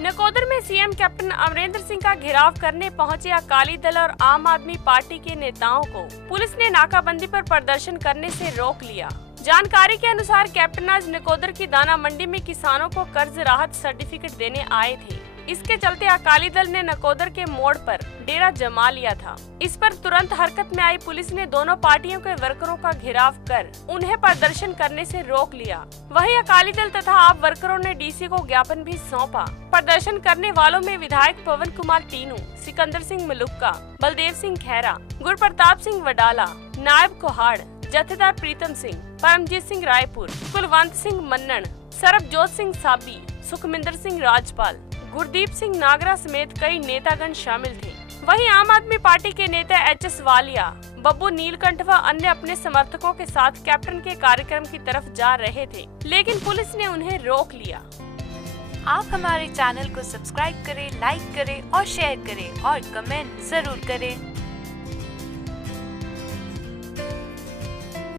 नकोदर में CM captain Amarinder Singh का घेराव करने पहुंचे अकाली दल और आम आदमी पार्टी के नेताओं को पुलिस ने नाकाबंदी पर प्रदर्शन करने से रोक लिया। जानकारी के अनुसार कैप्टन आज नकोदर की दाना मंडी में किसानों को कर्ज राहत सर्टिफिकेट देने आए थे। इसके चलते अकाली दल ने नकोदर के मोड़ पर डेरा जमा लिया था। इस पर तुरंत हरकत में आई पुलिस ने दोनों पार्टियों के वर्करों का घेराव कर उन्हें प्रदर्शन करने से रोक लिया। वहीं अकाली दल तथा आप वर्करों ने डीसी को ज्ञापन भी सौंपा। प्रदर्शन करने वालों में विधायक पवन कुमार टीनू, सिकंदर सिंह मलुक्का, बलदेव सिंह खैरा, गुरप्रताप सिंह वडाला, नायब कोहाड़, जथेदार प्रीतम सिंह, परमजीत सिंह रायपुर, कुलवंत सिंह मन्नन, सरबजोत सिंह साबी, सुखमिंदर सिंह राजपाल, गुरदीप सिंह नागरा समेत कई नेतागण शामिल थे। वहीं आम आदमी पार्टी के नेता एच.एस. वालिया, बब्बू नीलकंठ व अन्य अपने समर्थकों के साथ कैप्टन के कार्यक्रम की तरफ जा रहे थे, लेकिन पुलिस ने उन्हें रोक लिया। आप हमारे चैनल को सब्सक्राइब करें, लाइक करें और शेयर करें और कमेंट जरूर करें।